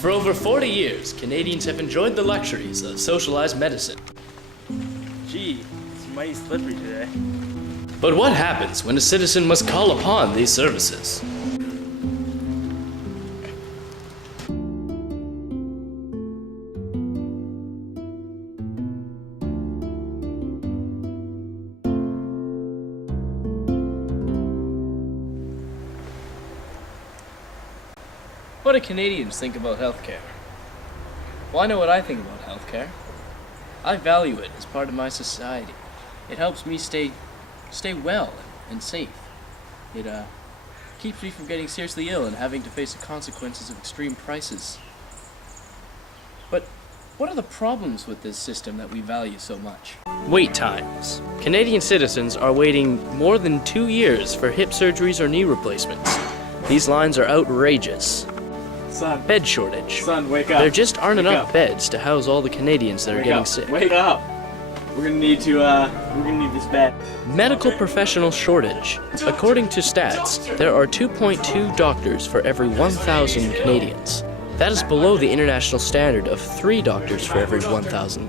For over 40 years, Canadians have enjoyed the luxuries of socialized medicine. Gee, it's mighty slippery today. But what happens when a citizen must call upon these services? What do Canadians think about healthcare? Well, I know what I think about healthcare. I value it as part of my society. It helps me stay well and safe. It keeps me from getting seriously ill and having to face the consequences of extreme prices. But what are the problems with this system that we value so much? Wait times. Canadian citizens are waiting more than 2 years for hip surgeries or knee replacements. These lines are outrageous. Son. Bed shortage. Son, wake up. There just aren't Wake enough up. beds to house all the Canadians that are getting sick. Wake up. We're gonna need this bed. Medical professional shortage. According to stats, there are 2.2 doctors for every 1,000 Canadians. That is below the international standard of 3 doctors for every 1,000.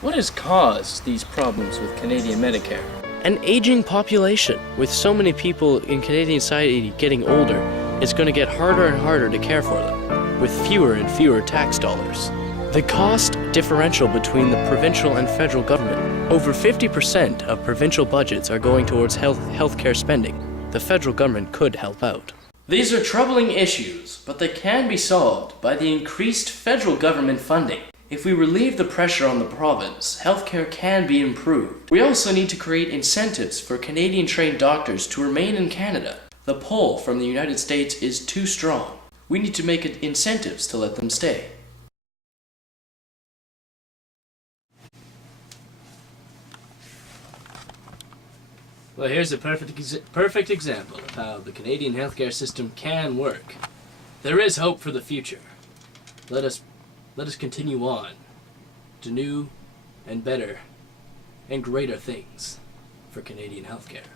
What has caused these problems with Canadian Medicare? An aging population. With so many people in Canadian society getting older, it's going to get harder and harder to care for them, with fewer and fewer tax dollars. The cost differential between the provincial and federal government. Over 50% of provincial budgets are going towards healthcare spending. The federal government could help out. These are troubling issues, but they can be solved by the increased federal government funding. If we relieve the pressure on the province, healthcare can be improved. We also need to create incentives for Canadian-trained doctors to remain in Canada. The pull from the United States is too strong. We need to make incentives to let them stay. Well, here's a perfect example of how the Canadian healthcare system can work. There is hope for the future. Let us continue on to new and better and greater things for Canadian healthcare.